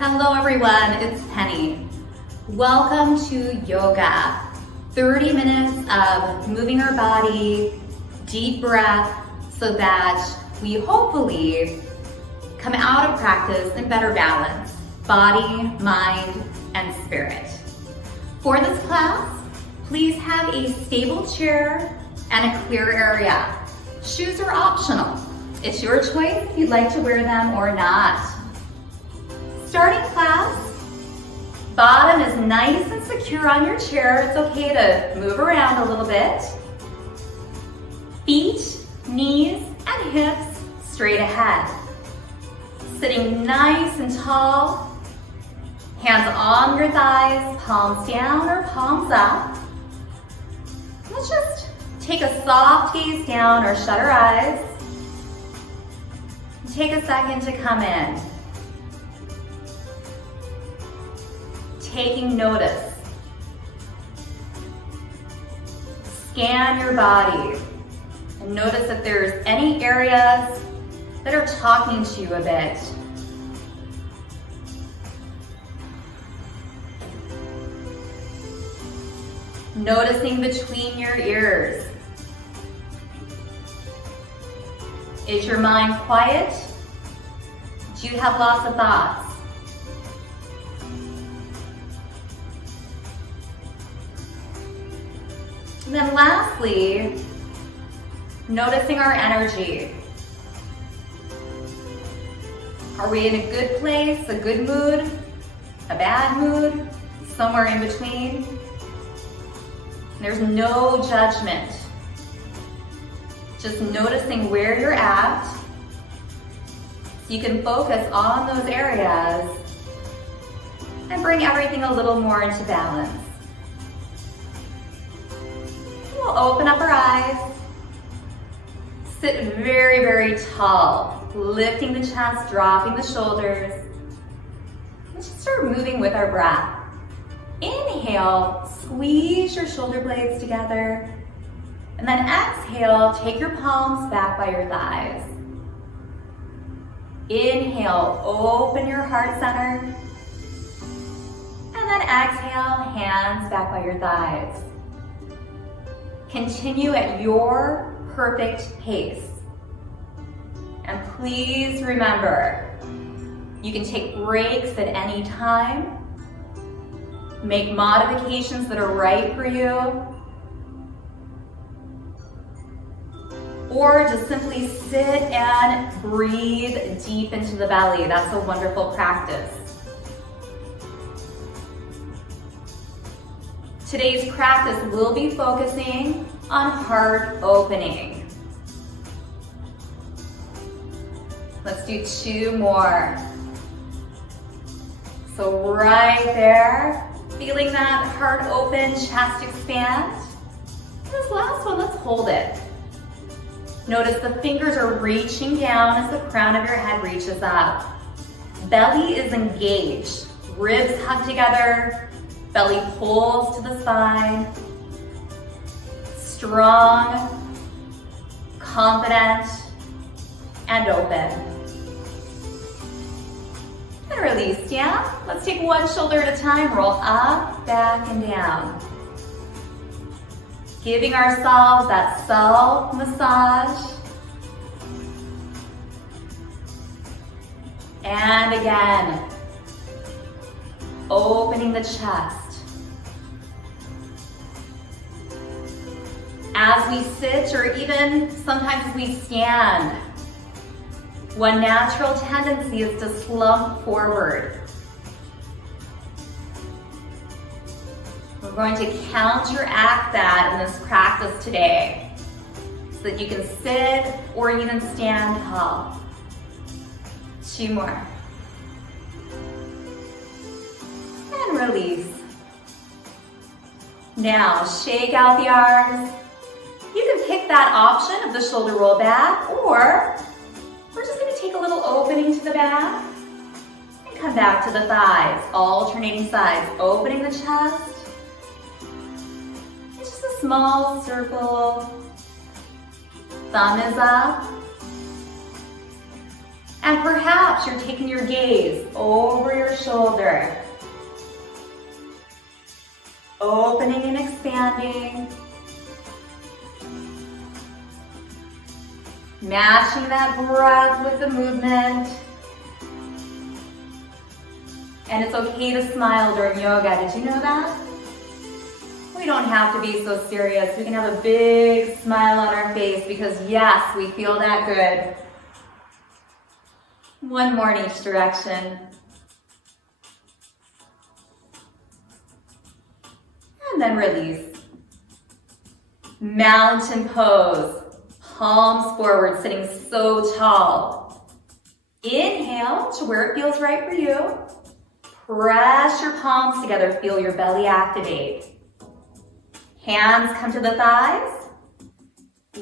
Hello everyone, it's Penny. Welcome to yoga. 30 minutes of moving our body, deep breath, so that we hopefully come out of practice in better balance, body, mind, and spirit. For this class, please have a stable chair and a clear area. Shoes are optional. It's your choice if you'd like to wear them or not. Starting class, bottom is nice and secure on your chair. It's okay to move around a little bit. Feet, knees, and hips straight ahead. Sitting nice and tall. Hands on your thighs, palms down or palms up. Let's just take a soft gaze down or shut our eyes. Take a second to come in. Taking notice. Scan your body and notice if there's any areas that are talking to you a bit. Noticing between your ears. Is your mind quiet? Do you have lots of thoughts? And then lastly, noticing our energy. Are we in a good place, a good mood, a bad mood, somewhere in between? There's no judgment. Just noticing where you're at so you can focus on those areas and bring everything a little more into balance. We'll open up our eyes, sit very, very tall, lifting the chest, dropping the shoulders. Let's just start moving with our breath. Inhale, squeeze your shoulder blades together, and then exhale, take your palms back by your thighs. Inhale, open your heart center, and then exhale, hands back by your thighs. Continue at your perfect pace. And please remember, you can take breaks at any time. Make modifications that are right for you. Or just simply sit and breathe deep into the belly. That's a wonderful practice. Today's practice will be focusing on heart opening. Let's do 2 more. So right there, feeling that heart open, chest expand. This last one, let's hold it. Notice the fingers are reaching down as the crown of your head reaches up. Belly is engaged, ribs hug together, belly pulls to the spine. Strong, confident, and open. And release down. Let's take one shoulder at a time, roll up, back, and down. Giving ourselves that self massage. And again, opening the chest. As we sit, or even sometimes as we stand, one natural tendency is to slump forward. We're going to counteract that in this practice today so that you can sit or even stand tall. 2 more. And release. Now shake out the arms. You can pick that option of the shoulder roll back, or we're just going to take a little opening to the back and come back to the thighs, alternating sides, opening the chest. It's just a small circle. Thumb is up. And perhaps you're taking your gaze over your shoulder. Opening and expanding. Matching that breath with the movement. And it's okay to smile during yoga. Did you know that? We don't have to be so serious. We can have a big smile on our face because yes, we feel that good. One more in each direction. And then release. Mountain pose. Palms forward, sitting so tall. Inhale to where it feels right for you. Press your palms together, feel your belly activate. Hands come to the thighs.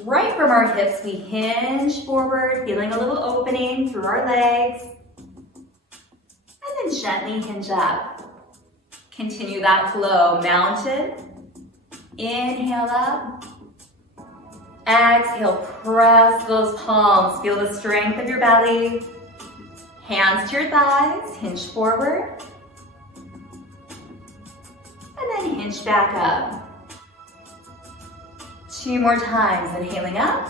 Right from our hips, we hinge forward, feeling a little opening through our legs. And then gently hinge up. Continue that flow. Mountain. Inhale up. Exhale, press those palms. Feel the strength of your belly. Hands to your thighs, hinge forward. And then hinge back up. 2 more times, inhaling up.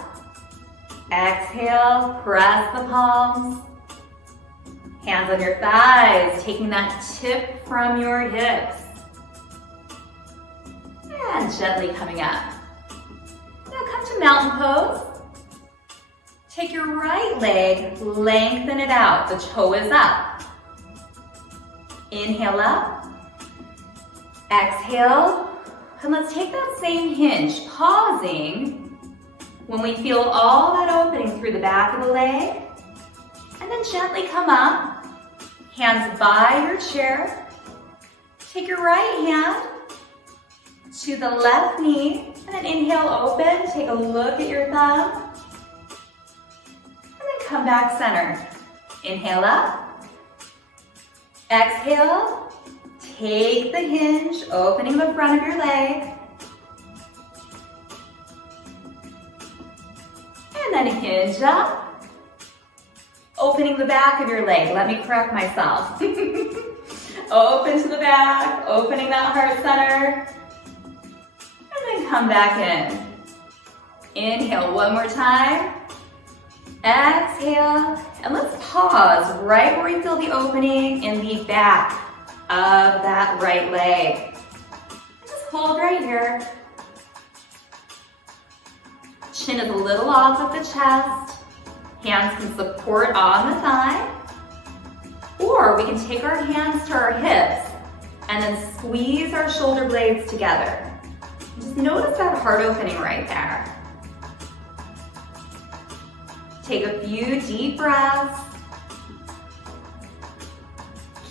Exhale, press the palms. Hands on your thighs, taking that tip from your hips. And gently coming up. Now come to mountain pose. Take your right leg, lengthen it out. The toe is up. Inhale up. Exhale. And let's take that same hinge, pausing when we feel all that opening through the back of the leg. And then gently come up. Hands by your chair. Take your right hand to the left knee. And then inhale, open. Take a look at your thumb. And then come back center. Inhale up. Exhale. Take the hinge, opening the front of your leg. And then hinge up. Opening the back of your leg. Let me correct myself. Open to the back, opening that heart center. And then come back in. Inhale one more time. Exhale. And let's pause right where we feel the opening in the back of that right leg. Just hold right here. Chin is a little off of the chest. Hands can support on the thigh. Or we can take our hands to our hips and then squeeze our shoulder blades together. Just notice that heart opening right there. Take a few deep breaths.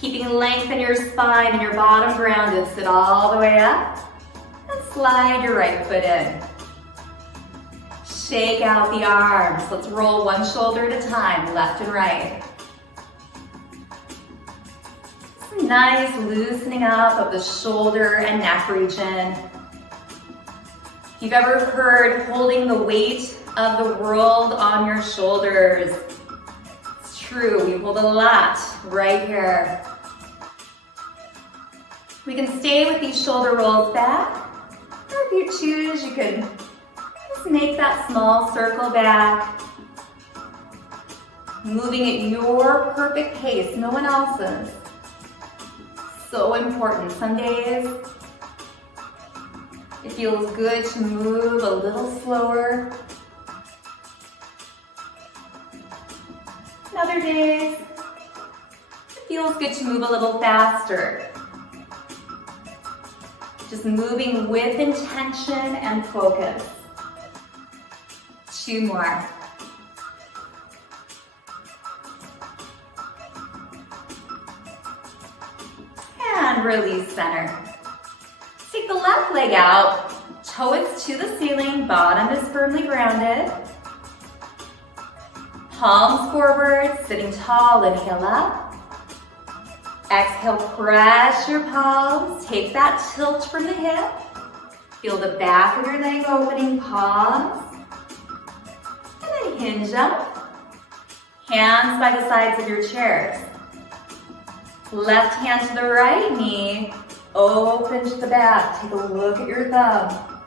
Keeping length in your spine and your bottom grounded. Sit all the way up and slide your right foot in. Shake out the arms. Let's roll one shoulder at a time, left and right. Some nice loosening up of the shoulder and neck region. If you've ever heard holding the weight of the world on your shoulders, it's true, we hold a lot right here. We can stay with these shoulder rolls back, or if you choose, you can just make that small circle back, moving at your perfect pace, no one else's. So important. Some days, it feels good to move a little slower. And other days, it feels good to move a little faster. Just moving with intention and focus. 2 more. And release center. Take the left leg out, toe is to the ceiling, bottom is firmly grounded. Palms forward, sitting tall, inhale up. Exhale, press your palms, take that tilt from the hip. Feel the back of your leg opening, pause. And then hinge up. Hands by the sides of your chairs. Left hand to the right knee, open to the back. Take a look at your thumb.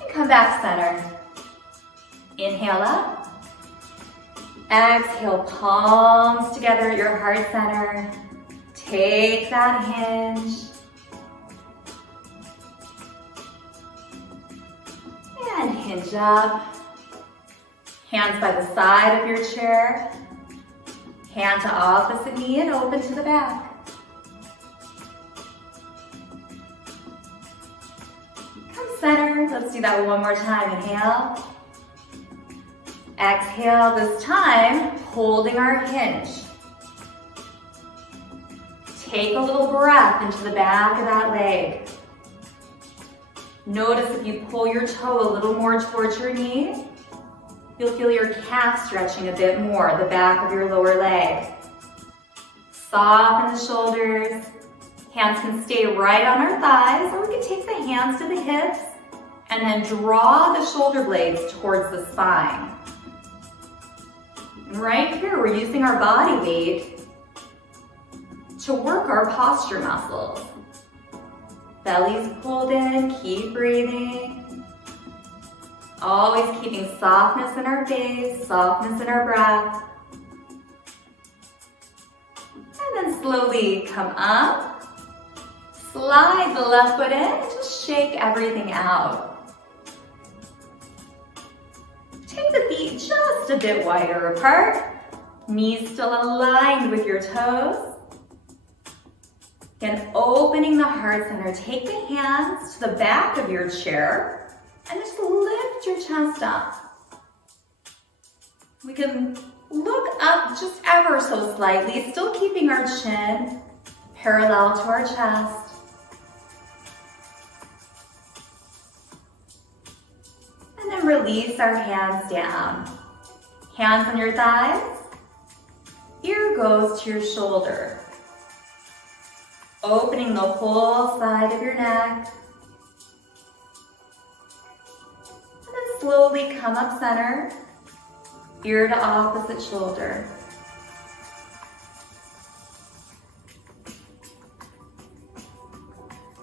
And come back center. Inhale up. Exhale, palms together at your heart center. Take that hinge. And hinge up. Hands by the side of your chair. Hand to opposite knee and open to the back. Come center. Let's do that one more time. Inhale. Exhale, this time holding our hinge. Take a little breath into the back of that leg. Notice if you pull your toe a little more towards your knee, you'll feel your calf stretching a bit more, the back of your lower leg. Soften the shoulders. Hands can stay right on our thighs, or we can take the hands to the hips and then draw the shoulder blades towards the spine. And right here, we're using our body weight to work our posture muscles. Belly's pulled in, keep breathing. Always keeping softness in our face, softness in our breath. And then slowly come up. Slide the left foot in and just shake everything out. Take the feet just a bit wider apart. Knees still aligned with your toes. Again, opening the heart center. Take the hands to the back of your chair and just lift your chest up. We can look up just ever so slightly, still keeping our chin parallel to our chest. And then release our hands down. Hands on your thighs. Ear goes to your shoulder. Opening the whole side of your neck. And then slowly come up center. Ear to opposite shoulder.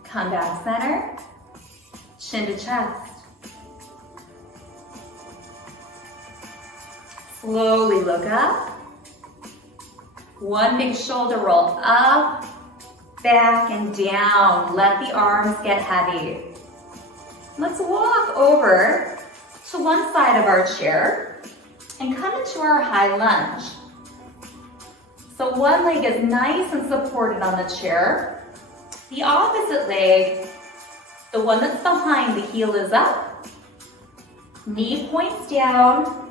Come back center. Chin to chest. Slowly look up. One big shoulder roll up, back, and down. Let the arms get heavy. Let's walk over to one side of our chair and come into our high lunge. So one leg is nice and supported on the chair. The opposite leg, the one that's behind the heel, is up. Knee points down.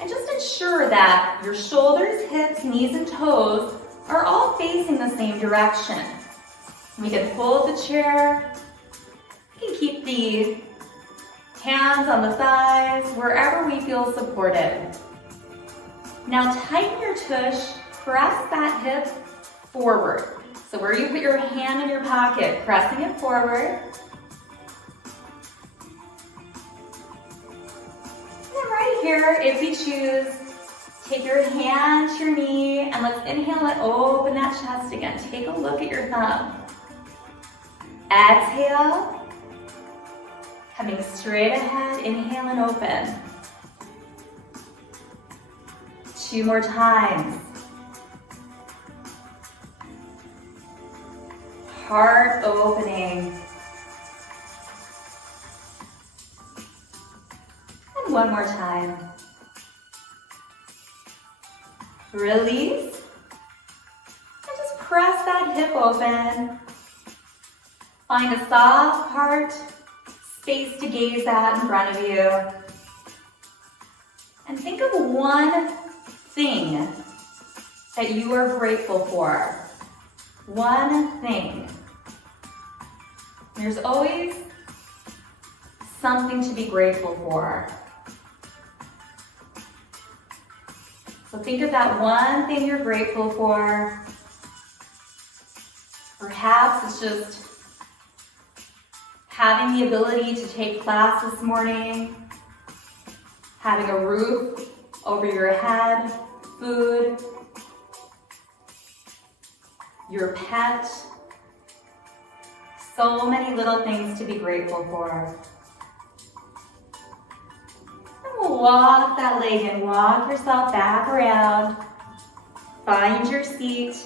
And just ensure that your shoulders, hips, knees, and toes are all facing the same direction. We can hold the chair. We can keep the hands on the thighs, wherever we feel supported. Now tighten your tush, press that hip forward. So where you put your hand in your pocket, pressing it forward. Right here, if you choose, take your hand to your knee and let's inhale and open that chest again. Take a look at your thumb. Exhale, coming straight ahead, inhale and open. 2 more times. Heart opening. One more time. Release. And just press that hip open. Find a soft heart, space to gaze at in front of you. And think of one thing that you are grateful for. One thing. There's always something to be grateful for. So think of that one thing you're grateful for. Perhaps it's just having the ability to take class this morning, having a roof over your head, food, your pet. So many little things to be grateful for. And we'll walk that leg in, walk yourself back around. Find your seat.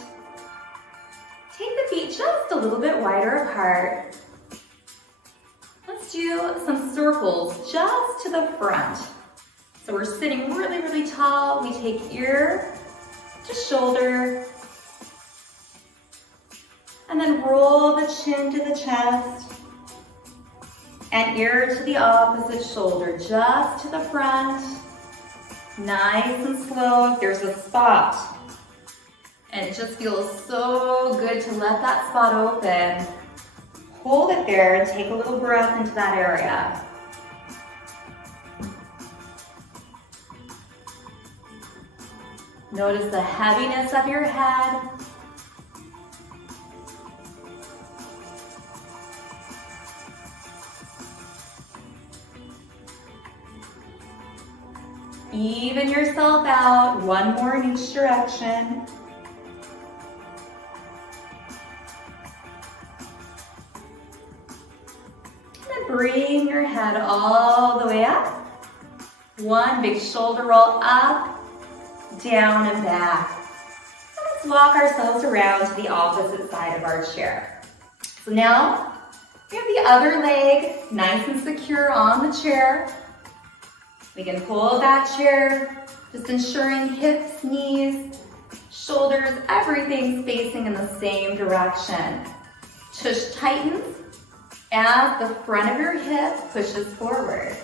Take the feet just a little bit wider apart. Let's do some circles just to the front. So we're sitting really, really tall. We take ear to shoulder. And then roll the chin to the chest. And ear to the opposite shoulder, just to the front. Nice and slow. If there's a spot, and it just feels so good to let that spot open. Hold it there and take a little breath into that area. Notice the heaviness of your head. Even yourself out, one more in each direction. Bring your head all the way up. One big shoulder roll up, down and back. So let's walk ourselves around to the opposite side of our chair. So now we have the other leg nice and secure on the chair. We can pull that chair, just ensuring hips, knees, shoulders, everything's facing in the same direction. Tush tightens as the front of your hip pushes forward.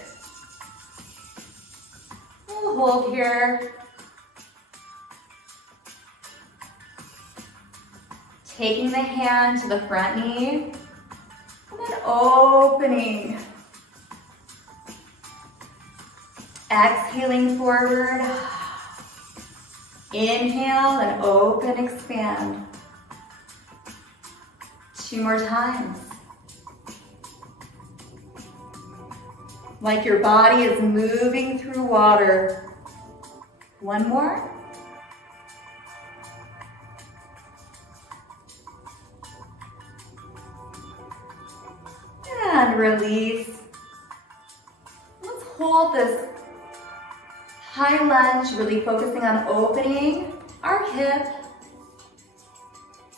We'll hold here. Taking the hand to the front knee, and then opening. Exhaling forward. Inhale and open, expand. 2 more times. Like your body is moving through water. 1 more. And release. Let's hold this high lunge, really focusing on opening our hip.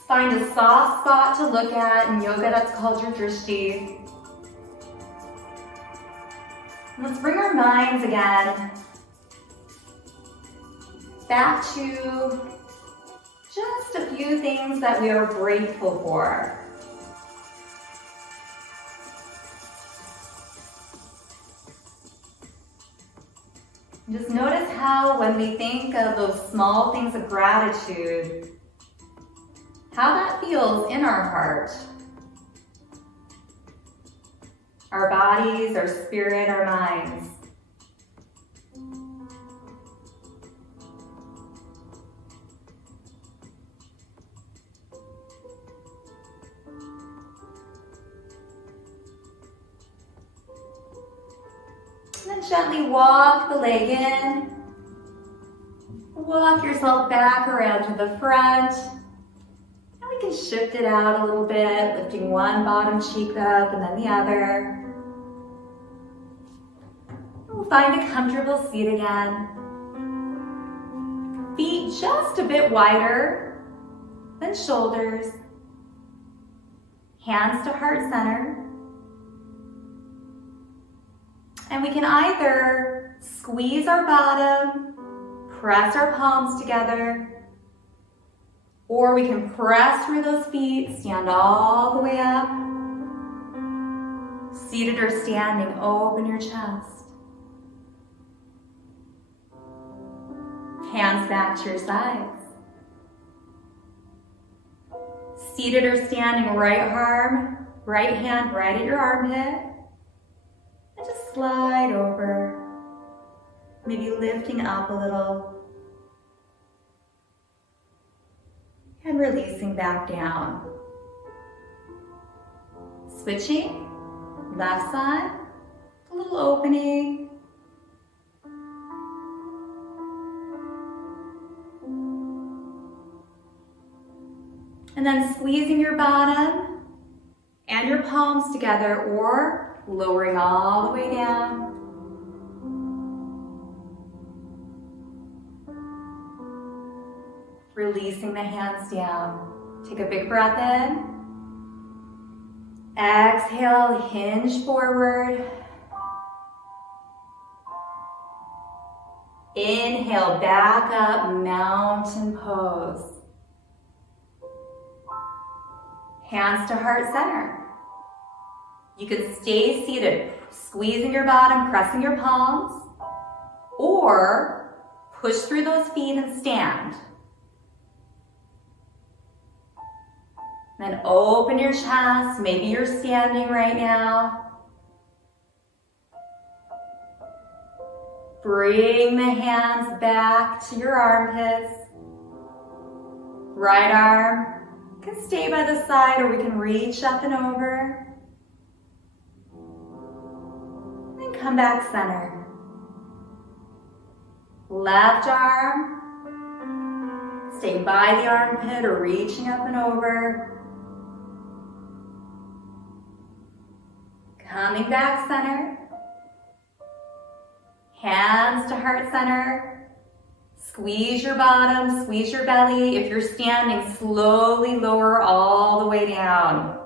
Find a soft spot to look at. In yoga, that's called your drishti. Let's bring our minds again back to just a few things that we are grateful for. Just notice how when we think of those small things of gratitude, how that feels in our heart. Our bodies, our spirit, our minds. And then gently walk the leg in. Walk yourself back around to the front. And we can shift it out a little bit, lifting one bottom cheek up and then the other. We'll find a comfortable seat again. Feet just a bit wider than shoulders. Hands to heart center. And we can either squeeze our bottom, press our palms together, or we can press through those feet, stand all the way up. Seated or standing, open your chest. Hands back to your sides. Seated or standing, right arm, right hand right at your armpit. And just slide over. Maybe lifting up a little. And releasing back down. Switching, left side, a little opening. And then squeezing your bottom and your palms together or lowering all the way down. Releasing the hands down. Take a big breath in. Exhale, hinge forward. Inhale, back up, mountain pose. Hands to heart center. You can stay seated, squeezing your bottom, pressing your palms, or push through those feet and stand. Then open your chest. Maybe you're standing right now. Bring the hands back to your armpits. Right arm can stay by the side, or we can reach up and over. Then come back center. Left arm, staying by the armpit or reaching up and over. Coming back center. Hands to heart center. Squeeze your bottom, squeeze your belly. If you're standing, slowly lower all the way down.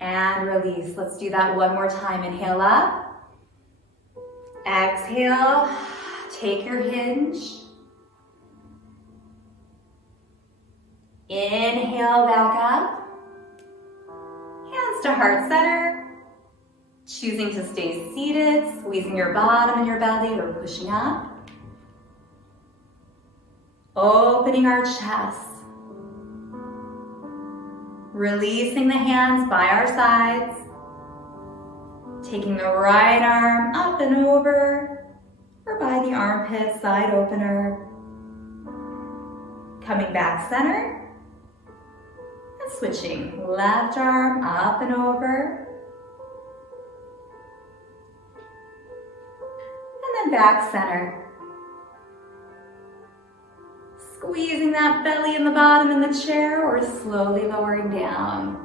And release. Let's do that one more time. Inhale up. Exhale. Take your hinge. Inhale back up. Hands to heart center. Choosing to stay seated, squeezing your bottom and your belly or pushing up. Opening our chest. Releasing the hands by our sides. Taking the right arm up and over or by the armpit, side opener. Coming back center. And switching left arm up and over. And then back center. Squeezing that belly in the bottom in the chair or slowly lowering down.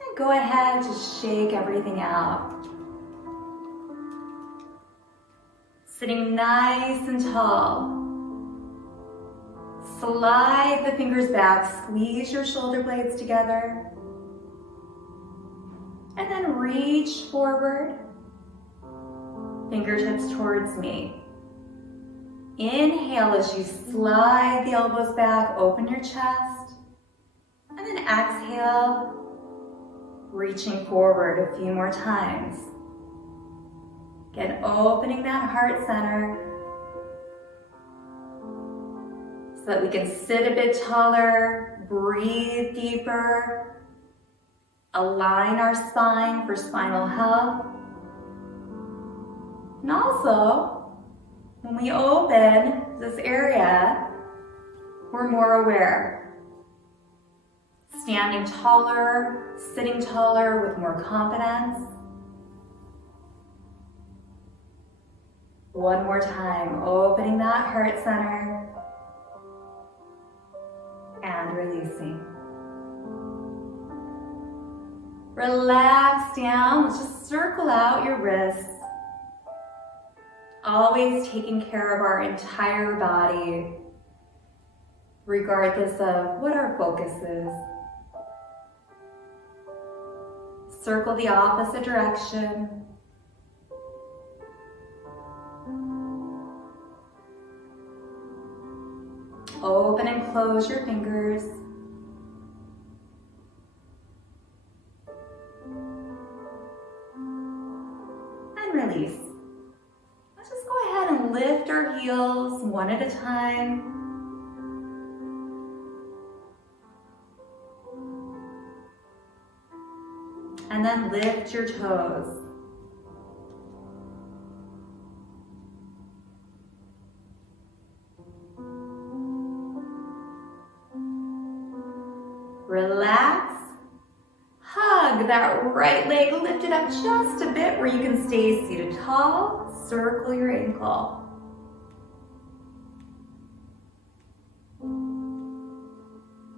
And go ahead, just shake everything out. Sitting nice and tall. Slide the fingers back, squeeze your shoulder blades together. And then reach forward. Fingertips towards me. Inhale as you slide the elbows back, open your chest. And then exhale, reaching forward a few more times. Again, opening that heart center so that we can sit a bit taller, breathe deeper, align our spine for spinal health. And also, when we open this area, we're more aware. Standing taller, sitting taller with more confidence. One more time, opening that heart center and releasing. Relax down, let's just circle out your wrists. Always taking care of our entire body, regardless of what our focus is. Circle the opposite direction. Open and close your fingers. And release. Let's just go ahead and lift our heels one at a time. And then lift your toes. Relax. Hug that right leg lifted up just a bit where you can stay seated tall. Circle your ankle.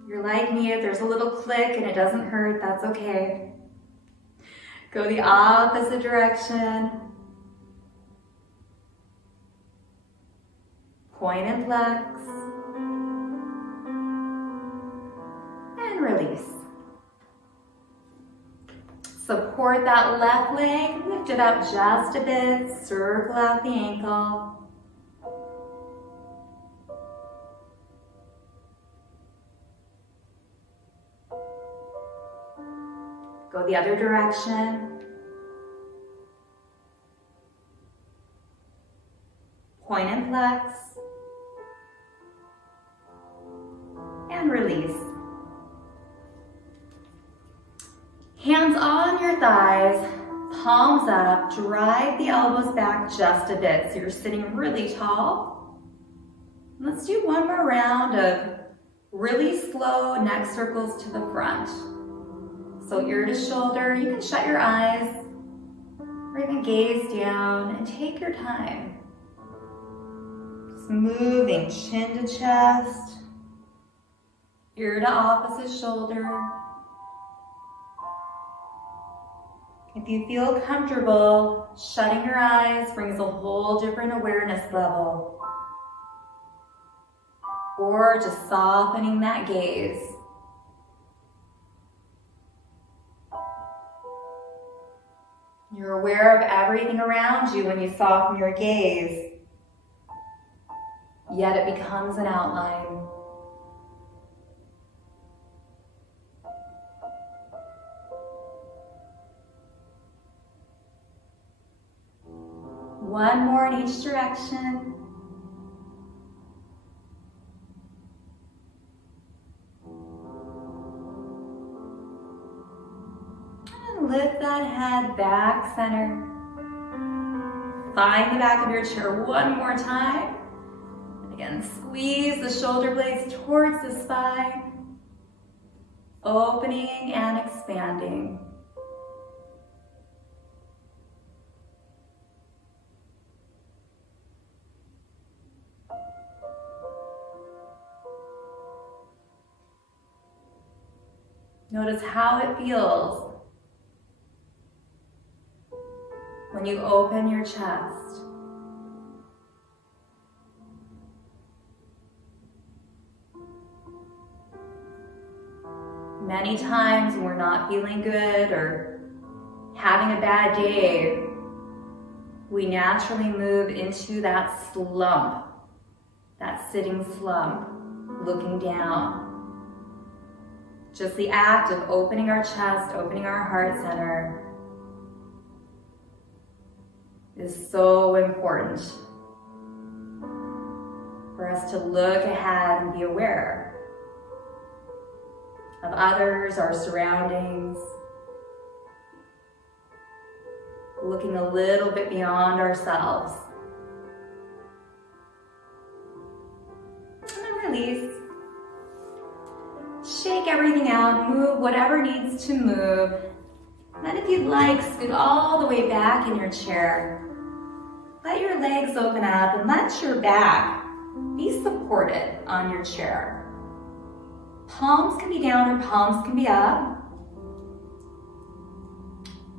You're like me, if there's a little click and it doesn't hurt, that's okay. Go the opposite direction. Point and flex. And release. Support that left leg, lift it up just a bit, circle out the ankle. Go the other direction. Point and flex. And release. Hands on your thighs, palms up, drive the elbows back just a bit so you're sitting really tall. Let's do one more round of really slow neck circles to the front. So ear to shoulder, you can shut your eyes or even gaze down and take your time. Just moving chin to chest, ear to opposite shoulder. If you feel comfortable, shutting your eyes brings a whole different awareness level. Or just softening that gaze. You're aware of everything around you when you soften your gaze, yet it becomes an outline. One more in each direction. And lift that head back center. Find the back of your chair one more time. And again, squeeze the shoulder blades towards the spine, opening and expanding. Notice how it feels when you open your chest. Many times when we're not feeling good or having a bad day, we naturally move into that slump, that sitting slump, looking down. Just the act of opening our chest, opening our heart center is so important for us to look ahead and be aware of others, our surroundings, looking a little bit beyond ourselves. And then release. Shake everything out, move whatever needs to move. And then if you'd like, scoot all the way back in your chair. Let your legs open up and let your back be supported on your chair. Palms can be down or palms can be up.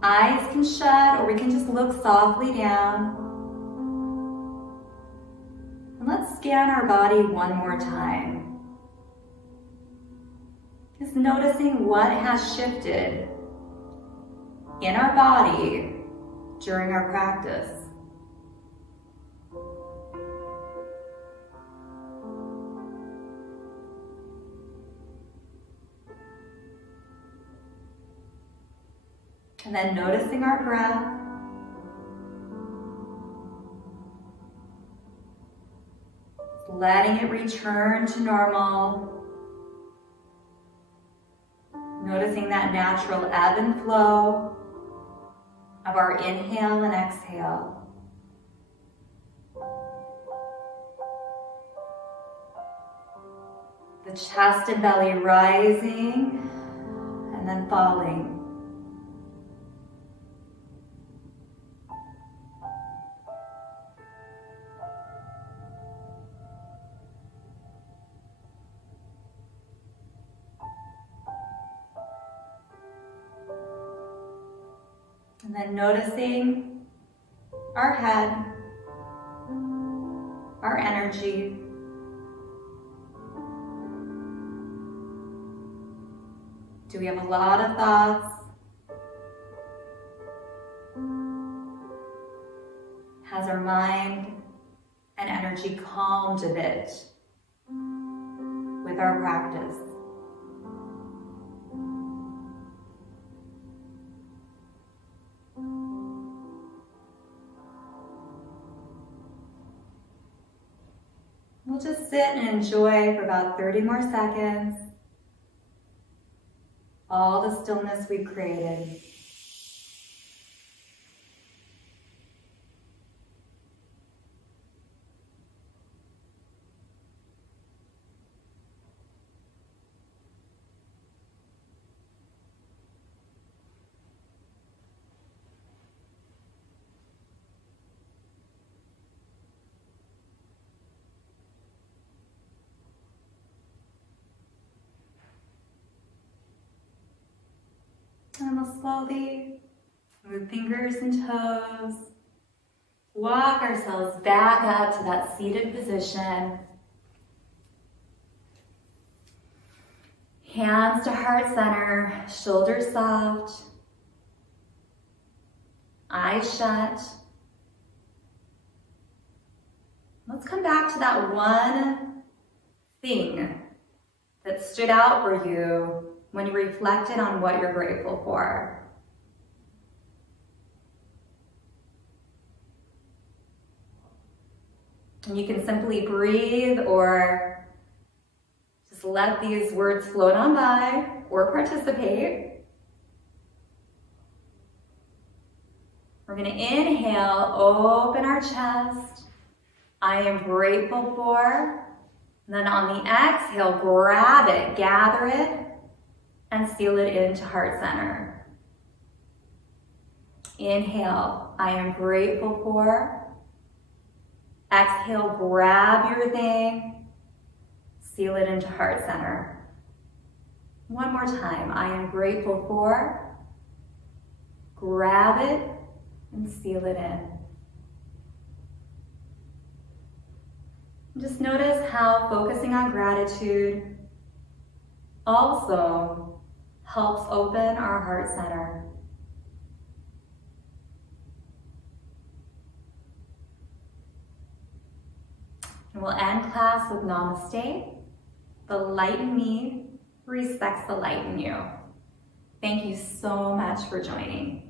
Eyes can shut or we can just look softly down. And let's scan our body one more time. Just noticing what has shifted in our body during our practice. And then noticing our breath. Letting it return to normal. Noticing that natural ebb and flow of our inhale and exhale. The chest and belly rising and then falling. And then noticing our head, our energy. Do we have a lot of thoughts? Has our mind and energy calmed a bit with our practice? We'll just sit and enjoy for about 30 more seconds all the stillness we've created. And we'll slowly move fingers and toes, walk ourselves back up to that seated position. Hands to heart center, shoulders soft, eyes shut. Let's come back to that one thing that stood out for you when you reflected on what you're grateful for. And you can simply breathe or just let these words float on by or participate. We're going to inhale, open our chest. I am grateful for. And then on the exhale, grab it, gather it, and seal it into heart center. Inhale, I am grateful for. Exhale, grab your thing, seal it into heart center. One more time, I am grateful for. Grab it and seal it in. Just notice how focusing on gratitude also helps open our heart center. And we'll end class with namaste. The light in me respects the light in you. Thank you so much for joining.